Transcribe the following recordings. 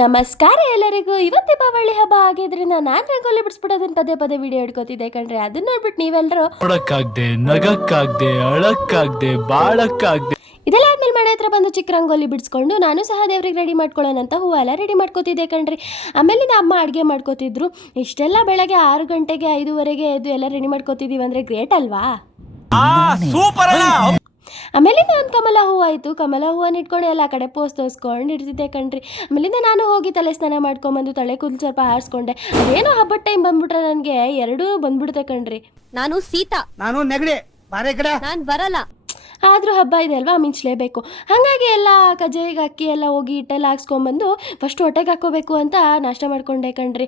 ನಮಸ್ಕಾರ ಎಲ್ಲರಿಗೂ. ಇವತ್ತು ದೀಪಾವಳಿ ಹಬ್ಬ ಆಗಿದ್ರಿಂದ ನಾನು ರಂಗೋಲಿ ಬಿಡಿಸ್ಬಿಡೋದನ್ನ ಪದೇ ಪದೇ ವಿಡಿಯೋ ಹಿಡ್ಕೋತಿದ್ದೆ ಕಣ್ರಿ. ಅದನ್ನ ನೋಡ್ಬಿಟ್ಟು ನೀವೆಲ್ಲರೂ ನೋಡಕ್ಕಾಗ್ದೆ, ನಗಕ್ಕಾಗ್ದೆ, ಅಳಕ್ಕಾಗ್ದೆ, ಬಾಳಕ್ಕಾಗ್ದೆ. ಇದೆಲ್ಲ ಆದ್ಮೇಲೆ ಮನೆ ಹತ್ರ ಬಂದು ಚಿಕ್ಕ ರಂಗೋಲಿ ಬಿಡಿಸ್ಕೊಂಡು ನಾನು ಸಹ ದೇವ್ರಿಗೆ ರೆಡಿ ಮಾಡ್ಕೊಳ್ಳೋಣ ಅಂತ ಹೂವೆಲ್ಲ ರೆಡಿ ಮಾಡ್ಕೋತಿದ್ದೆ ಕಣ್ರಿ. ಆಮೇಲಿಂದ ಅಮ್ಮ ಅಡುಗೆ ಮಾಡ್ಕೋತಿದ್ರು. ಇಷ್ಟೆಲ್ಲ ಬೆಳಗ್ಗೆ 6 ಗಂಟೆಗೆ 5:30ಗೆ ಎದ್ದು ಎಲ್ಲ ರೆಡಿ ಮಾಡ್ಕೋತಿದ್ದೀವಿ ಅಂದರೆ ಗ್ರೇಟ್ ಅಲ್ವಾ? ಆಮೇಲಿಂದ ಒಂದು ಕಮಲ ಹೂವು ಆಯಿತು. ಕಮಲ ಹೂವನ್ನು ಇಟ್ಕೊಂಡು ಎಲ್ಲ ಕಡೆ ಪೋಸ್ ತೋರಿಸ್ಕೊಂಡು ಇಡ್ತಿದ್ದೆ ಕಣ್ರಿ. ಆಮೇಲಿಂದ ನಾನು ಹೋಗಿ ತಲೆ ಸ್ನಾನ ಮಾಡ್ಕೊಂಬಂದು ತಲೆ ಕೂದಲು ಸ್ವಲ್ಪ ಹಾರಿಸ್ಕೊಂಡೆ. ಅದೇನೋ ಹಬ್ಬದ ಟೈಮ್ ಬಂದ್ಬಿಟ್ರೆ ನನಗೆ ಎರಡೂ ಬಂದ್ಬಿಡುತ್ತೆ ಕಣ್ರಿ. ನಾನು ಸೀತಾ, ನಾನು ನೆಗಡಿ ಬಾರೆ ಕಡೆ ನಾನ್ ಬರಲ್ಲ. ಆದರೂ ಹಬ್ಬ ಇದೆ ಅಲ್ವಾ, ಮಿಂಚಲೇಬೇಕು. ಹಾಗಾಗಿ ಎಲ್ಲ ಕಜ್ಜಾಯಿಗೆ ಅಕ್ಕಿ ಎಲ್ಲ ಹೋಗಿ ಹಿಟ್ಟೆಲ್ಲ ಹಾಕ್ಸ್ಕೊಂಬಂದು ಫಸ್ಟ್ ಹೊಟ್ಟೆಗೆ ಹಾಕ್ಕೋಬೇಕು ಅಂತ ನಾಷ್ಟ ಮಾಡ್ಕೊಂಡೆ ಕಣ್ರಿ.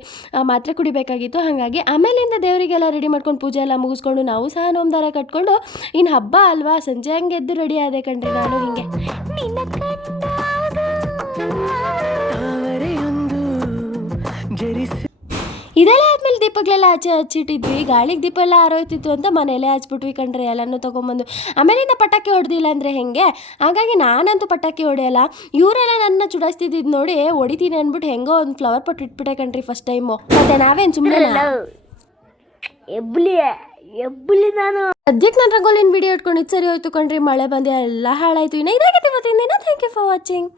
ಮಾತ್ರೆ ಕುಡಿಬೇಕಾಗಿತ್ತು. ಹಾಗಾಗಿ ಆಮೇಲಿಂದ ದೇವರಿಗೆಲ್ಲ ರೆಡಿ ಮಾಡ್ಕೊಂಡು ಪೂಜೆ ಎಲ್ಲ ಮುಗಿಸ್ಕೊಂಡು ನಾವು ಸಹ ನೋಮ್ದಾರ ಕಟ್ಕೊಂಡು ಇನ್ನು ಹಬ್ಬ ಅಲ್ವಾ ಸಂಜೆ ಹಂಗೆ ಎದ್ದು ರೆಡಿ ಆದೆ ಕಣ್ರಿ. ನಾನು ಹಿಂಗೆ ಇದೆಲ್ಲ ಆದ್ಮೇಲೆ ದೀಪಗಳೆಲ್ಲ ಆಚೆ ಹಚ್ಚಿಟ್ಟಿದ್ವಿ. ಗಾಳಿಗೆ ದೀಪ ಎಲ್ಲ ಆರೋಯ್ತಿತ್ತು ಅಂತ ಮನೆಯಲ್ಲೇ ಹಚ್ಬಿಟ್ವಿ ಕಣ್ರಿ. ಎಲ್ಲನೂ ತೊಗೊಂಬಂದು ಆಮೇಲಿಂದ ಪಟಾಕಿ ಹೊಡೆದಿಲ್ಲ ಅಂದರೆ ಹೆಂಗೆ, ಹಾಗಾಗಿ ನಾನಂತೂ ಪಟಾಕಿ ಹೊಡೆಯಲ್ಲ. ಇವರೆಲ್ಲ ನನ್ನ ಚುಡಾಯಿಸ್ತಿದ್ದು ನೋಡಿ ಹೊಡಿತೀನಿ ಅಂದ್ಬಿಟ್ಟು ಹೆಂಗೋ ಒಂದು ಫ್ಲವರ್ ಪೊಟ್ ಇಟ್ಬಿಟ್ಟೆ ಕಣ್ರಿ ಫಸ್ಟ್ ಟೈಮು. ಮತ್ತೆ ನಾವೇನು ಸುಮ್ಮನೆ ನಾನು ಸದ್ಯಕ್ಕೆ ನಾನು ರಂಗೋಲಿನ ವಿಡಿಯೋ ಇಟ್ಕೊಂಡು ಇದು ಸರಿ ಹೋಯ್ತು ಕಣ್ರಿ. ಮಳೆ ಬಂದು ಎಲ್ಲ ಹಾಳಾಯಿತು. ಇನ್ನು ಇದಾಗಿತ್ತು ಇವತ್ತಿನ ದಿನ. Thank you for watching.